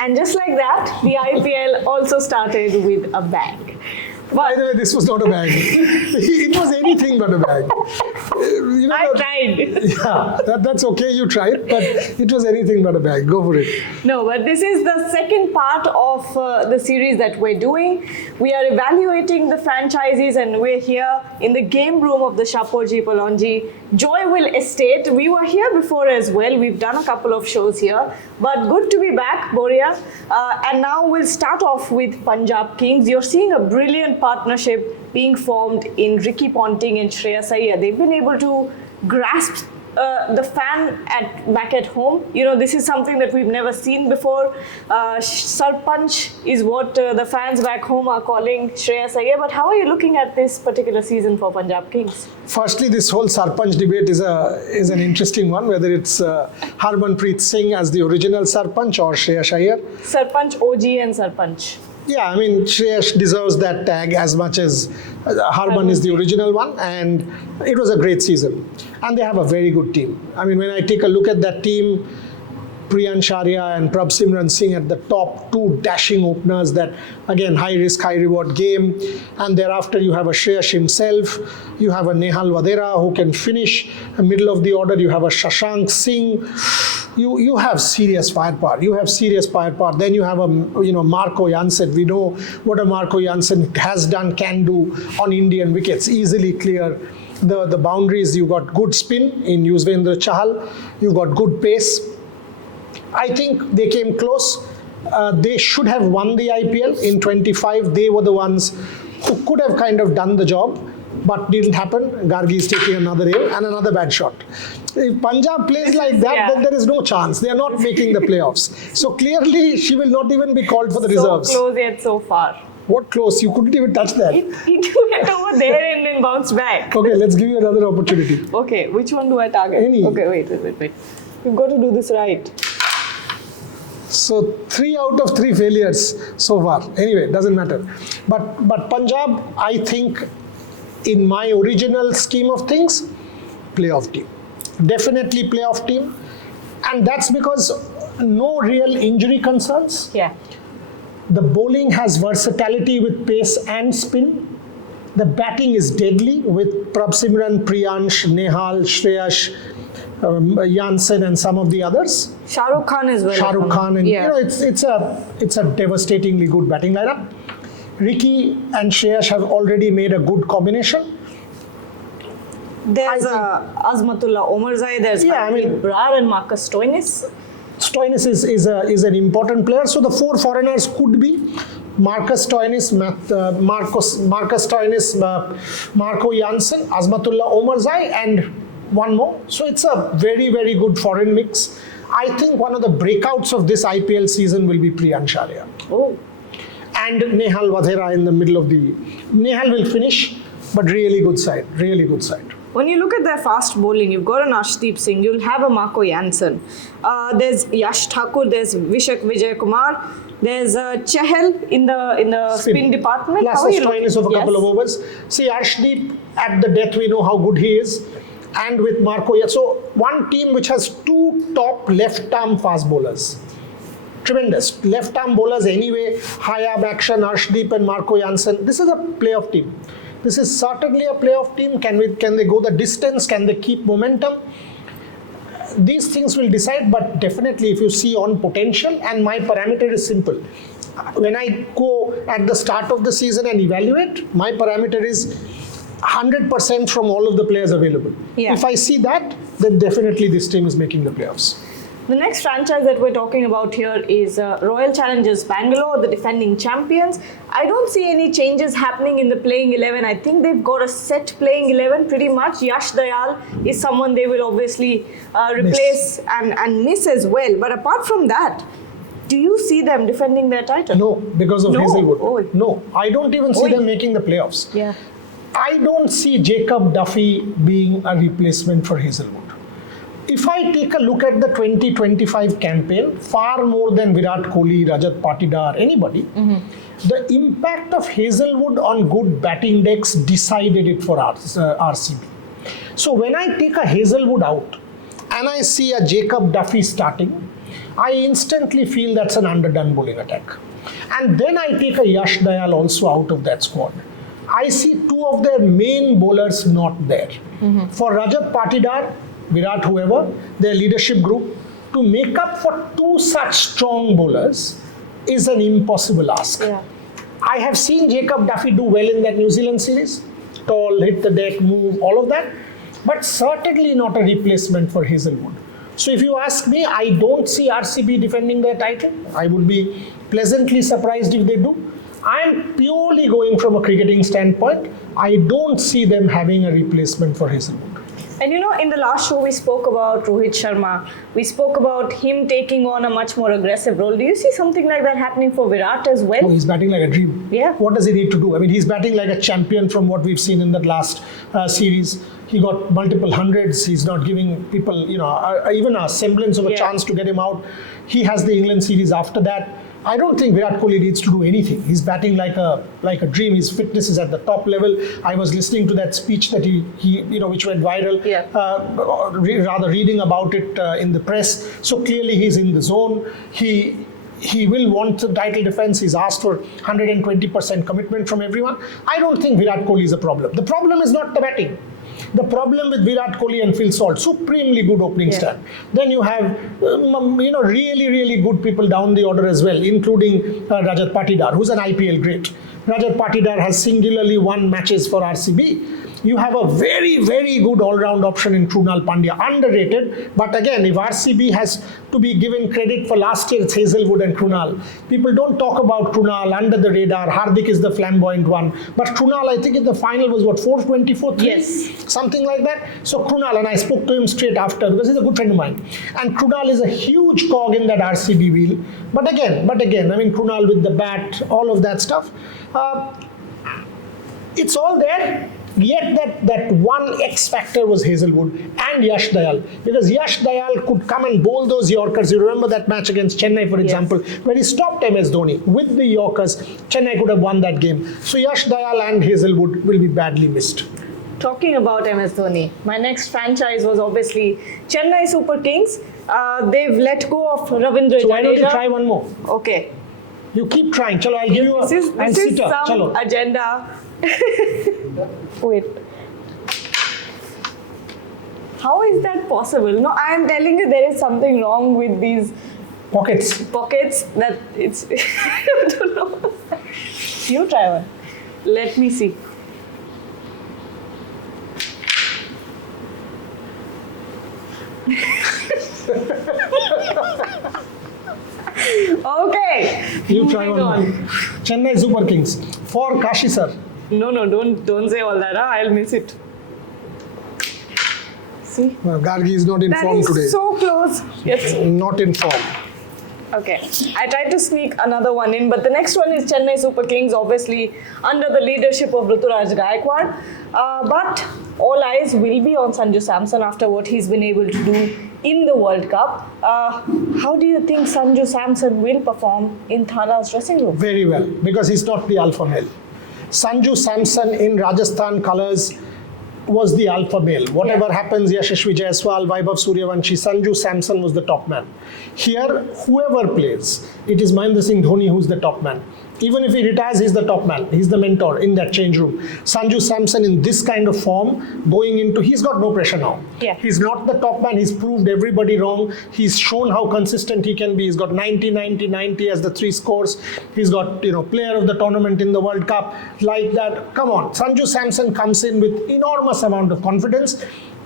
And just like that, the IPL also started with a bang. By the way, this was not a bag. It was anything but a bag. I tried. Yeah, that's okay. You tried, but it was anything but a bag. Go for it. No, but this is the second part of the series that we're doing. We are evaluating the franchises, and we're here in the game room of the Shapoorji Pallonji Joyville Estate. We were here before as well. We've done a couple of shows here, but good to be back, Boria. And now we'll start off with Punjab Kings. You're seeing a brilliant partnership being formed in Ricky Ponting and Shreyas Iyer. They've been able to grasp the fan back at home. You know, this is something that we've never seen before. Sarpanch is what the fans back home are calling Shreyas Iyer. But how are you looking at this particular season for Punjab Kings? Firstly, this whole Sarpanch debate is an interesting one, whether it's Harmanpreet Singh as the original Sarpanch or Shreyas Iyer. Sarpanch OG and Sarpanch. Yeah, I mean, Shreyas deserves that tag as much as Harman is the original one, and it was a great season. And they have a very good team. I mean, when I take a look at that team, Priyansh Arya and Prabhsimran Singh at the top, two dashing openers that, again, high risk, high reward game. And thereafter, you have a Shreyas himself. You have a Nehal Vadera who can finish the middle of the order. You have a Shashank Singh. You have serious firepower. Then you have a Marco Jansen. We know what a Marco Jansen has done, can do on Indian wickets. Easily clear the boundaries. You've got good spin in Yuzvendra Chahal. You've got good pace. I think they came close. They should have won the IPL in 25. They were the ones who could have kind of done the job, but didn't happen. Gargi is taking another aim and another bad shot. If Punjab plays like that, then there is no chance. They are not making the playoffs. So clearly, she will not even be called for the reserves. So close yet so far. What close? You couldn't even touch that. It went over there and then bounced back. Okay, let's give you another opportunity. Okay, which one do I target? Any. Okay, wait. You've got to do this right. So 3 out of 3 failures so far. Anyway, doesn't matter. But Punjab, I think, in my original scheme of things, playoff team. Definitely playoff team. And that's because no real injury concerns. Yeah. The bowling has versatility with pace and spin. The batting is deadly with Prabhsimran, Priyansh, Nehal, Shreyas, Jansen and some of the others. Shah Rukh Khan as well. Shah Rukh Khan, and yeah. it's a devastatingly good batting lineup. Ricky and Shreyas have already made a good combination. There's Azmatullah Omarzai, there's Brar and Marcus Stoinis. Stoinis is an important player. So the 4 foreigners could be Marcus Stoinis, Marco Jansen, Azmatullah Omarzai, and one more. So it's a very, very good foreign mix. I think one of the breakouts of this IPL season will be Priyansh Arya. Oh. And Nehal Vadera in the middle of the... Nehal will finish, but really good side. When you look at their fast bowling, you've got an Arshdeep Singh, you'll have a Marco Jansen. There's Yash Thakur, there's Vishak Vijay Kumar, there's Chahal in the spin department. Plus a Stoinis of a couple of overs. See, Arshdeep, at the death, we know how good he is. And with Marco, so one team which has 2 top left-arm fast bowlers. Tremendous. Left-arm bowlers anyway, high-arm action, Arshdeep and Marco Jansen. This is a playoff team. This is certainly a playoff team. Can they go the distance? Can they keep momentum? These things will decide, but definitely if you see on potential, and my parameter is simple. When I go at the start of the season and evaluate, my parameter is 100% from all of the players available. Yeah. If I see that, then definitely this team is making the playoffs. The next franchise that we're talking about here is Royal Challengers Bangalore, the defending champions. I don't see any changes happening in the playing 11. I think they've got a set playing 11 pretty much. Yash Dayal is someone they will obviously replace and miss as well. But apart from that, do you see them defending their title? No, because of Hazelwood. Oh. No, I don't even see them making the playoffs. Yeah. I don't see Jacob Duffy being a replacement for Hazelwood. If I take a look at the 2025 campaign, far more than Virat Kohli, Rajat Patidar, anybody, the impact of Hazelwood on good batting decks decided it for RCB. So when I take a Hazelwood out and I see a Jacob Duffy starting, I instantly feel that's an underdone bowling attack. And then I take a Yash Dayal also out of that squad. I see two of their main bowlers not there. For Rajat Patidar, Virat, whoever, their leadership group, to make up for two such strong bowlers is an impossible ask. Yeah. I have seen Jacob Duffy do well in that New Zealand series. Tall, hit the deck, move, all of that. But certainly not a replacement for Hazelwood. So if you ask me, I don't see RCB defending their title. I would be pleasantly surprised if they do. I'm purely going from a cricketing standpoint. I don't see them having a replacement for Hazelwood. And in the last show we spoke about Rohit Sharma. We spoke about him taking on a much more aggressive role. Do you see something like that happening for Virat as well? Oh, he's batting like a dream. Yeah. What does he need to do? I mean, he's batting like a champion from what we've seen in that last series. He got multiple hundreds. He's not giving people, even a semblance of a chance to get him out. He has the England series after that. I don't think Virat Kohli needs to do anything. He's batting like a dream. His fitness is at the top level. I was listening to that speech that he which went viral. Yeah. Rather reading about it in the press. So clearly he's in the zone. He will want the title defense. He's asked for 120% commitment from everyone. I don't think Virat Kohli is a problem. The problem is not the batting. The problem with Virat Kohli and Phil Salt, supremely good opening stand. Then you have, really, really good people down the order as well, including Rajat Patidar, who's an IPL great. Rajat Patidar has singularly won matches for RCB. You have a very, very good all-round option in Krunal Pandya, underrated. But again, if RCB has to be given credit for last year, it's Hazelwood and Krunal. People don't talk about Krunal under the radar. Hardik is the flamboyant one. But Krunal, I think in the final was 424? Yes. Something like that. So Krunal, and I spoke to him straight after because he's a good friend of mine. And Krunal is a huge cog in that RCB wheel. But again, I mean, Krunal with the bat, all of that stuff. It's all there. Yet that one X factor was Hazelwood and Yash Dayal, because Yash Dayal could come and bowl those Yorkers. You remember that match against Chennai, for example, where he stopped MS Dhoni with the Yorkers. Chennai could have won that game. So Yash Dayal and Hazelwood will be badly missed. Talking about MS Dhoni, my next franchise was obviously Chennai Super Kings. They've let go of Ravindra Jadeja. So why don't you try one more? Okay. You keep trying. Chalo, I'll give you a This is some Chalo. agenda. Wait. How is that possible? No, I am telling you there is something wrong with these Pockets. that it's... I don't know. You try one. Let me see. Okay. You try moving one more. Chennai Super Kings. For Kashi sir. No, don't say all that. I'll miss it. See? Gargi is not in That form is today. so close. Yes. Not in form. Okay. I tried to sneak another one in, but the next one is Chennai Super Kings, obviously under the leadership of Ruturaj Gaikwad. But all eyes will be on Sanju Samson after what he's been able to do in the World Cup. How do you think Sanju Samson will perform in Thana's dressing room? Very well, because he's not the alpha male. Sanju Samson in Rajasthan colours was the alpha male. Whatever happens, Yashasvi Jaiswal, Vaibhav Suryavanshi, Sanju Samson was the top man. Here, whoever plays, it is Mahendra Singh Dhoni who's the top man. Even if he retires, he's the top man. He's the mentor in that change room. Sanju Samson in this kind of form, going into, he's got no pressure now. Yeah. He's not the top man. He's proved everybody wrong. He's shown how consistent he can be. He's got 90, 90, 90 as the three scores. He's got, player of the tournament in the World Cup. Like that. Come on. Sanju Samson comes in with enormous amount of confidence.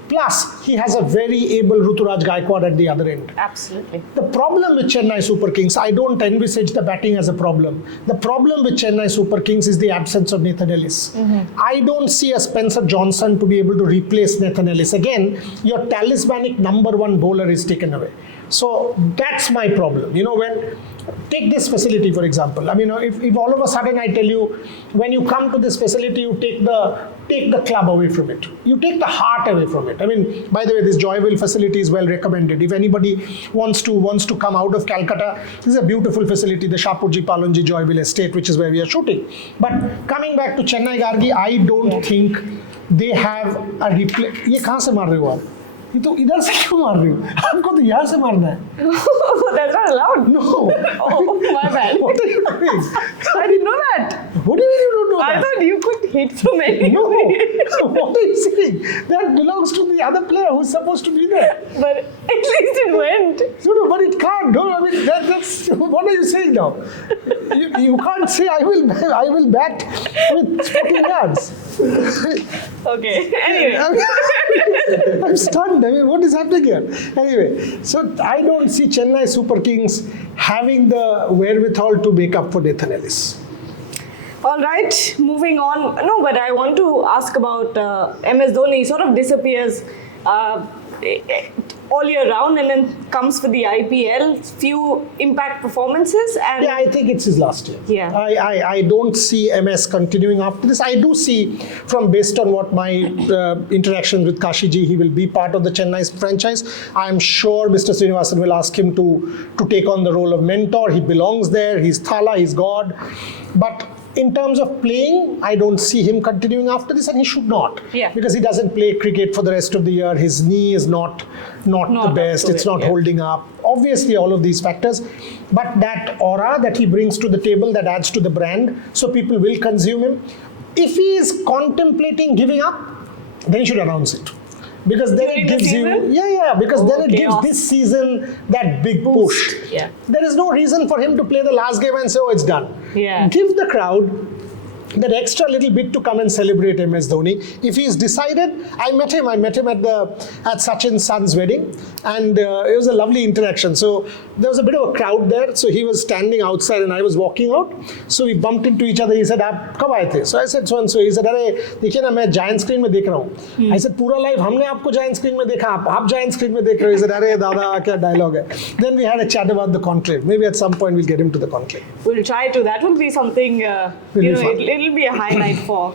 Plus, he has a very able Ruturaj Gaikwad at the other end. Absolutely. The problem with Chennai Super Kings, I don't envisage the batting as a problem. The problem with Chennai Super Kings is the absence of Nathan Ellis. I don't see a Spencer Johnson to be able to replace Nathan Ellis. Again, your talismanic number one bowler is taken away. So that's my problem. Take this facility, for example. I mean, if all of a sudden I tell you, when you come to this facility, you take the club away from it. You take the heart away from it. I mean, by the way, this Joyville facility is well recommended. If anybody wants to come out of Calcutta, this is a beautiful facility, the Shapurji Palonji Joyville estate, which is where we are shooting. But coming back to Chennai Gargi, I don't think they have a replay. ये कहाँ से मार रहे हो आप? ये तो इधर से क्यों मार रही हो? आपको तो यहाँ से मारना है. That's not allowed. No. Oh, my bad. What are you doing? I didn't know that. What do you mean you don't know I that? thought you could hit from No. anywhere. What are you saying? That belongs to the other player who's supposed to be there. But at least it went. No, but it can't. No, I mean that's what are you saying now? You can't say I will bat with 14 yards. Okay. Anyway. I'm stunned. I mean, what is happening here? Anyway, so I don't see Chennai Super Kings having the wherewithal to make up for Nathan Ellis. All right, moving on. No, but I want to ask about MS Dhoni. He sort of disappears all year round and then comes for the IPL. Few impact performances and Yeah, I think it's his last year. Yeah. I don't see MS continuing after this. I do see, from based on what my interactions with Kashiji, he will be part of the Chennai franchise. I'm sure Mr. Srinivasan will ask him to take on the role of mentor. He belongs there. He's Thala, he's God. But in terms of playing, I don't see him continuing after this, and he should not. Yeah. Because he doesn't play cricket for the rest of the year. His knee is not the best. It's not holding up. Obviously, all of these factors. But that aura that he brings to the table, that adds to the brand, so people will consume him. If he is contemplating giving up, then he should announce it. Because then During it the gives you, season? because then it gives chaos. this season that big push. Yeah. There is no reason for him to play the last game and say, oh, it's done. Yeah. Give the crowd that extra little bit to come and celebrate MS Dhoni. If he's decided, I met him at Sachin's son's wedding, and it was a lovely interaction. So there was a bit of a crowd there, so he was standing outside and I was walking out. So we bumped into each other. He said, "Aap kab aaye the?" So I said, "So and so." He said, "Arey, dekhiye na, main giant screen mein dekh raha hu." I said, "Pura life humne aapko giant screen mein dekha, aap giant screen mein dekh rahe ho." He said, "Arey dada, kya dialogue hai." Then we had a chat about the conclave. Maybe at some point we'll get him to the conclave. we'll try to. That will be something, Really fun. it'll be a highlight for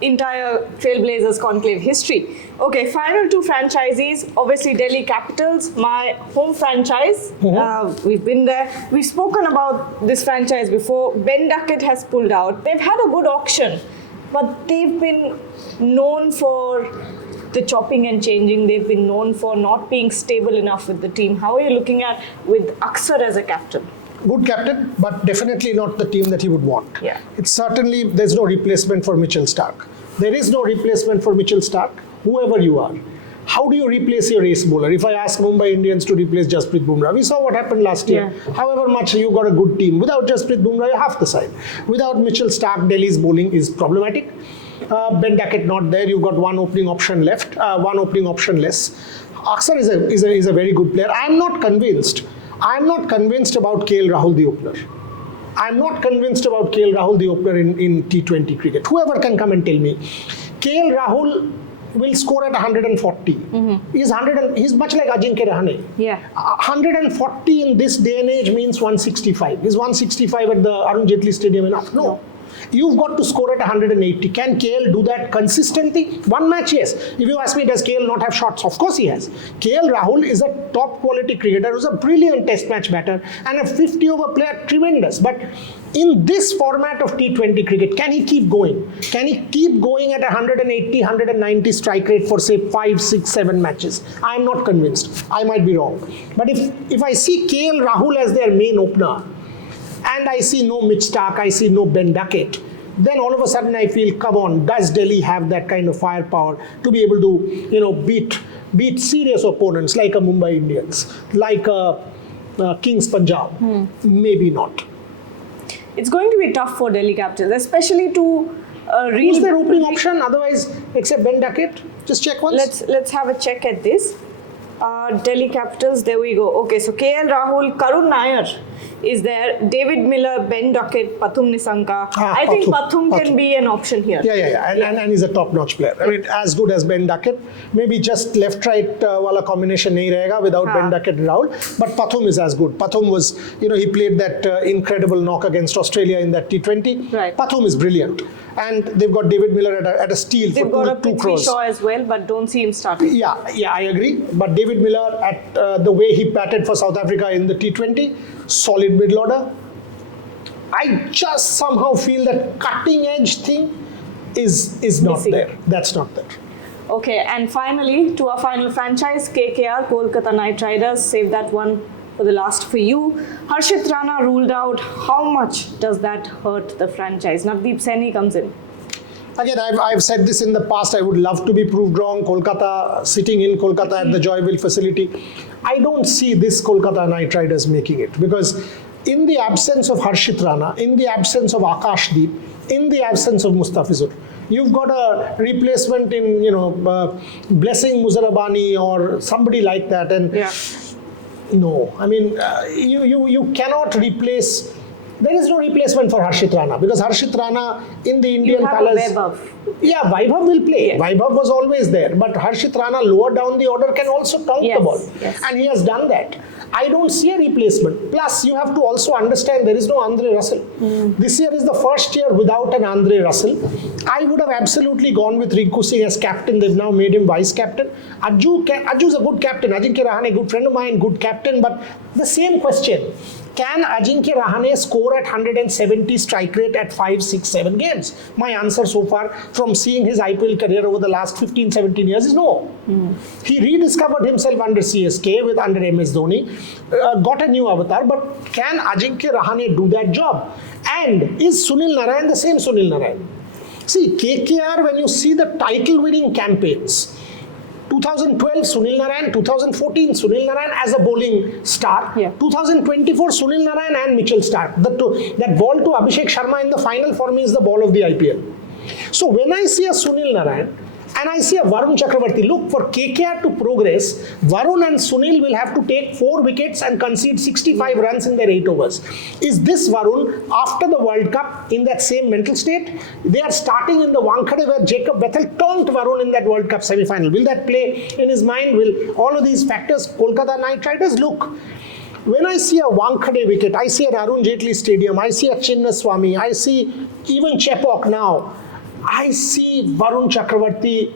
entire Trailblazers conclave history. Okay, final two franchisees. Obviously, Delhi Capitals, my home franchise. We've been there. We've spoken about this franchise before. Ben Duckett has pulled out. They've had a good auction, but they've been known for the chopping and changing. They've been known for not being stable enough with the team. How are you looking at with Aksar as a captain? Good captain, but definitely not the team that he would want. Yeah. It's certainly, there's no replacement for Mitchell Stark. There is no replacement for Mitchell Stark, whoever you are. How do you replace your ace bowler? If I ask Mumbai Indians to replace Jasprit Bumrah, we saw what happened last year. Yeah. However much you got a good team, without Jasprit Bumrah, you're half the side. Without Mitchell Stark, Delhi's bowling is problematic. Ben Duckett not there, you've got one opening option left, one opening option less. Aksar is a very good player. I'm not convinced about KL Rahul, the opener. I'm not convinced about KL Rahul, the opener in T20 cricket. Whoever can come and tell me. KL Rahul will score at 140. He's much like Ajinkya Rahane. Yeah. 140 in this day and age means 165. Is 165 at the Arun Jaitley Stadium enough? No. You've got to score at 180. Can KL do that consistently? One match, yes. If you ask me, does KL not have shots? Of course he has. KL Rahul is a top quality cricketer who's a brilliant test match batter and a 50-over player, tremendous. But in this format of T20 cricket, can he keep going? Can he keep going at 180, 190 strike rate for say 5, 6, 7 matches? I'm not convinced. I might be wrong. But if I see KL Rahul as their main opener, and I see no Mitch Stark, I see no Ben Duckett, then all of a sudden I feel, come on, does Delhi have that kind of firepower to be able to, beat serious opponents like a Mumbai Indians, like a Kings Punjab? Maybe not. It's going to be tough for Delhi Capitals, especially to Who's their opening option? Otherwise, except Ben Duckett, just check once. Let's have a check at this. Delhi Capitals, there we go. Okay, so KL Rahul, Karun Nair is there, David Miller, Ben Duckett, Pathum Nisanka. I think Pathum can be an option here. Yeah. And he's a top-notch player. I mean, as good as Ben Duckett. Maybe just left-right wala combination nahi rahega without Ben Duckett and Rahul. But Pathum is as good. Pathum was, he played that incredible knock against Australia in that T20. Right. Pathum is brilliant. And they've got David Miller at a steal They've for got 2 crores. Shaw as well, but don't see him starting. Yeah, I agree. But David Miller, at the way he batted for South Africa in the T20, solid middle order. I just somehow feel that cutting edge thing is not Missing. there. That's not there. Okay, and finally, to our final franchise, KKR, Kolkata Knight Riders. Save that one for the last for you. Harshit Rana ruled out. How much does that hurt the franchise? Navdeep Saini comes in. Again, I've said this in the past. I would love to be proved wrong. Kolkata, sitting in Kolkata at the Joyville facility, I don't see this Kolkata Knight Riders making it, because in the absence of Harshit Rana, in the absence of Akashdeep, in the absence of Mustafizur, you've got a replacement in Blessing Muzarabani or somebody like that, and no, I mean you cannot replace. There is no replacement for Harshit Rana, because Harshit Rana in the Indian colours. Yeah, Vaibhav will play. Yes. Vaibhav was always there, but Harshit Rana lower down the order can also taunt the ball, and he has done that. I don't see a replacement. Plus, you have to also understand there is no Andre Russell. This year is the first year without an Andre Russell. I would have absolutely gone with Rinku Singh as captain. They've now made him vice captain. Ajju's a good captain. Ajinkya Rahane, good friend of mine, good captain. But the same question. Can Ajinkya Rahane score at 170 strike rate at 5, 6, 7 games? My answer so far from seeing his IPL career over the last 15, 17 years is no. He rediscovered himself under CSK under MS Dhoni, got a new avatar, but can Ajinkya Rahane do that job? And is Sunil Narayan the same Sunil Narayan? See, KKR, when you see the title winning campaigns, 2012 Sunil Narayan, 2014 Sunil Narayan as a bowling star, 2024 Sunil Narayan and Mitchell Starc. That ball to Abhishek Sharma in the final for me is the ball of the IPL. So when I see a Sunil Narayan and I see a Varun Chakravarti, look, for KKR to progress, Varun and Sunil will have to take 4 wickets and concede 65 runs in their 8 overs. Is this Varun, after the World Cup, in that same mental state? They are starting in the Wankhede where Jacob Bethel taunt Varun in that World Cup semi-final. Will that play in his mind? Will all of these factors, Kolkata Knight Riders, look, when I see a Wankhede wicket, I see an Arun Jaitley Stadium, I see a Chinnaswamy, I see even Chepauk now, I see Varun Chakravarti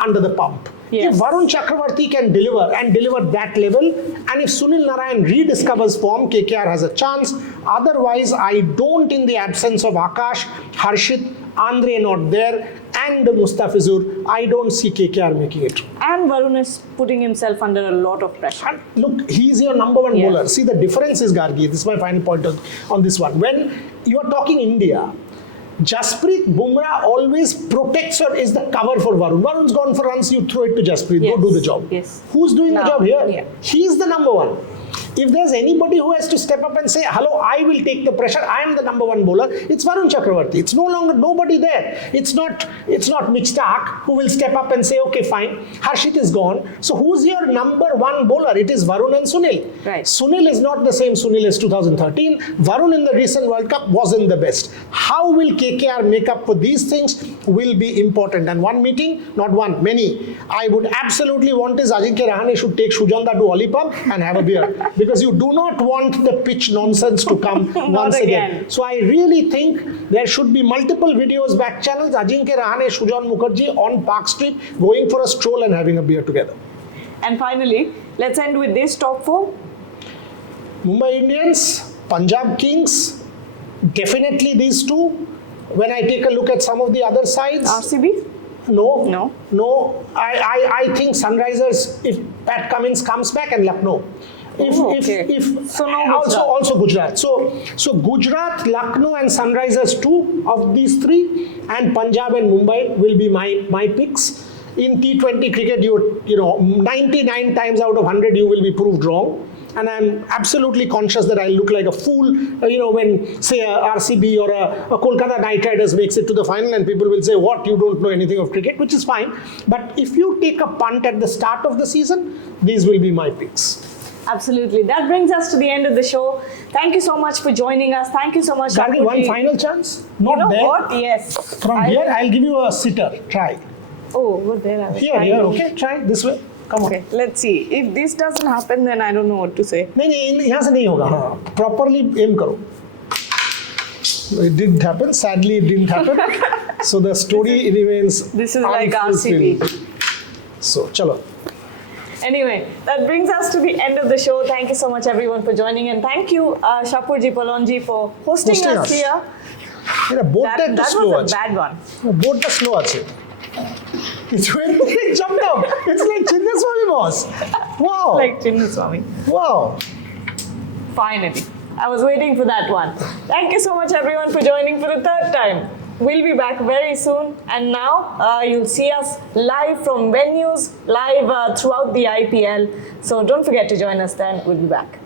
under the pump. If Varun Chakravarti can deliver and deliver that level, and if Sunil Narayan rediscovers form, KKR has a chance. Otherwise, I don't, in the absence of Akash, Harshit, Andre not there, and Mustafizur, I don't see KKR making it. And Varun is putting himself under a lot of pressure. And look, he's your number one bowler. See, the difference is, Gargi, this is my final point on this one. When you are talking India, Jasprit Bumrah always protects or is the cover for Varun. Varun's gone for runs, you throw it to Jasprit, go do the job. Who's doing the job here? He's the number one. If there's anybody who has to step up and say, hello, I will take the pressure, I am the number one bowler, it's Varun Chakravarti. It's no longer nobody there. It's not Mitch Starc who will step up and say, okay, fine, Harshit is gone. So who's your number one bowler? It is Varun and Sunil. Right. Sunil is not the same Sunil as 2013. Varun in the recent World Cup wasn't the best. How will KKR make up for these things will be important. And one meeting, not one, many, I would absolutely want is Ajinkya Rahane should take Shujanda to Olipub and have a beer. Because you do not want the pitch nonsense to come once again. So I really think there should be multiple videos, back channels, Ajinkya Rahane, Shujan Mukherjee on Park Street going for a stroll and having a beer together. And finally, let's end with this top 4. Mumbai Indians, Punjab Kings, definitely these two. When I take a look at some of the other sides. RCB? No. I think Sunrisers, if Pat Cummins comes back, and Lucknow. Also Gujarat. So Gujarat, Lucknow and Sunrisers, 2 of these 3, and Punjab and Mumbai will be my picks. In T20 cricket, you know 99 times out of 100 you will be proved wrong. And I'm absolutely conscious that I look like a fool, when, say, a RCB or a Kolkata Knight Riders makes it to the final, and people will say, what, you don't know anything of cricket, which is fine. But if you take a punt at the start of the season, these will be my picks. Absolutely. That brings us to the end of the show. Thank you so much for joining us. Thank you so much. Gargi, one final chance? Not you know there. What? Yes. From here, I'll give you a sitter. Try. Oh, over there. Here. Okay, try this way. Come on. Okay, let's see. If this doesn't happen, then I don't know what to say. नहीं यहाँ से नहीं होगा. Properly aim करो. It didn't happen. Sadly, it didn't happen. So the story remains. This is like RCB. So, chalo. Anyway, that brings us to the end of the show. Thank you so much, everyone, for joining, and thank you, Shapurji Palonji, for hosting us here. That was a bad one. Boat slow আছে. It's when he jumped up. It's like Chinnaswamy, boss. Wow. Like Chinnaswamy. Wow. Finally. I was waiting for that one. Thank you so much, everyone, for joining for the third time. We'll be back very soon. And now you'll see us live from venues, live throughout the IPL. So don't forget to join us then. We'll be back.